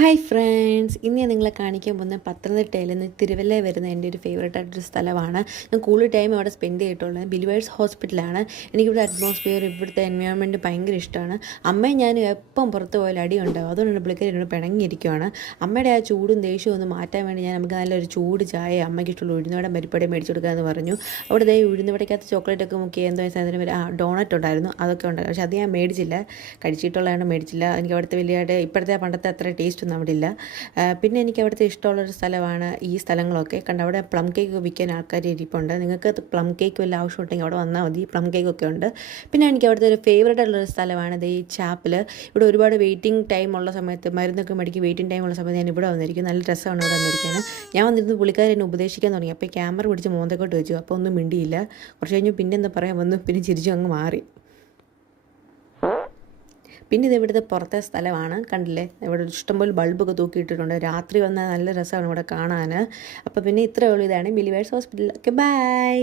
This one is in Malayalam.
ഹായ് ഫ്രണ്ട്സ്, ഇന്ന് ഞാൻ നിങ്ങളെ കാണിക്കാൻ പോകുന്ന പത്തനംതിട്ടയിൽ നിന്ന് തിരുവല്ല വരുന്ന എൻ്റെ ഒരു ഫേവറേറ്റ് ആയിട്ടൊരു സ്ഥലമാണ്. ഞാൻ കൂടുതൽ ടൈം അവിടെ സ്പെൻഡ് ചെയ്തിട്ടുള്ളത് ബിലിവേഴ്സ് ഹോസ്പിറ്റലാണ്. എനിക്കിവിടെ അറ്റ്മോസ്ഫിയർ, ഇവിടുത്തെ എൻവയോൺമെൻറ്റ് ഭയങ്കര ഇഷ്ടമാണ്. അമ്മയും ഞാനും എപ്പം പുറത്ത് പോയാലും അടി ഉണ്ടാവും. അതുകൊണ്ടാണ് പുള്ളിക്കാരി എന്നോട് പിണങ്ങിയിരിക്കുകയാണ്. അമ്മയുടെ ആ ചൂടും ദേഷ്യവും ഒന്ന് മാറ്റാൻ വേണ്ടി ഞാൻ നമുക്ക് നല്ലൊരു ചൂട് ചായ, അമ്മയ്ക്ക് ഇഷ്ടമുള്ള ഉഴുന്നുവട പരിപ്പടി മേടിച്ചു കൊടുക്കാമെന്ന് പറഞ്ഞു. അവിടെ ദേ ഉഴുന്നുവടയ്ക്കകത്ത് ചോക്ലേറ്റൊക്കെ മുക്കി എന്തോ സാധനം വരെ ഡോണറ്റ് ഉണ്ടായിരുന്നു, അതൊക്കെ ഉണ്ടായിരുന്നു. പക്ഷേ അത് ഞാൻ മേടിച്ചില്ല, കഴിച്ചിട്ടുള്ളതാണ് മേടിച്ചില്ല. എനിക്ക് അവിടുത്തെ വലിയതായിട്ട് ഇപ്പോഴത്തെ പണ്ടത്തെ അത്ര ടേസ്റ്റ് ഒന്നും അവിടെ ഇല്ല. പിന്നെ എനിക്ക് അവിടുത്തെ ഇഷ്ടമുള്ളൊരു സ്ഥലമാണ് ഈ സ്ഥലങ്ങളൊക്കെ കണ്ട്. അവിടെ പ്ലം കേക്ക് വിൽക്കാൻ ആൾക്കാർ ഇരിപ്പുണ്ട്. നിങ്ങൾക്ക് പ്ലം കേക്ക് വല്ല ആവശ്യമുണ്ടെങ്കിൽ അവിടെ വന്നാൽ മതി, പ്ലം കേക്കൊക്കെ ഉണ്ട്. പിന്നെ എനിക്ക് അവിടുത്തെ ഒരു ഫേവറേറ്റ് ഉള്ളൊരു സ്ഥലമാണ് ഈ ചാപ്പിൽ. ഇവിടെ ഒരുപാട് വെയിറ്റിംഗ് ടൈം ഉള്ള സമയത്ത്, മരുന്നൊക്കെ മേടിക്ക് വെയിറ്റിംഗ് ടൈം ഉള്ള സമയത്ത് ഞാൻ ഇവിടെ വന്നിരിക്കും. നല്ല രസമാണ് ഇവിടെ വന്നിരിക്കാൻ. ഞാൻ വന്നിരുന്ന് പുള്ളിക്കാരെ എന്നെ ഉപദേശിക്കാൻ തുടങ്ങി. അപ്പോൾ ക്യാമറ പിടിച്ച് മോന്തക്കോട്ട് വെച്ചു. അപ്പോൾ ഒന്നും മിണ്ടിയില്ല. കുറച്ച് കഴിഞ്ഞ് പിന്നെ എന്താ പറയാൻ വന്നു, പിന്നെ ചിരിച്ചു അങ്ങ് മാറി. പിന്നെ ഇത് ഇവിടുത്തെ പുറത്തെ സ്ഥലമാണ്, കണ്ടില്ലേ? ഇവിടെ ഇഷ്ടംപോലെ ബൾബൊക്കെ തൂക്കിയിട്ടിട്ടുണ്ട്. രാത്രി വന്നാൽ നല്ല രസമാണ് ഇവിടെ കാണാൻ. അപ്പോൾ പിന്നെ ഇത്രയേ ഉള്ളൂ. ഇതാണ് ബിലിവേഴ്സ് ഹോസ്പിറ്റൽ. Okay, by.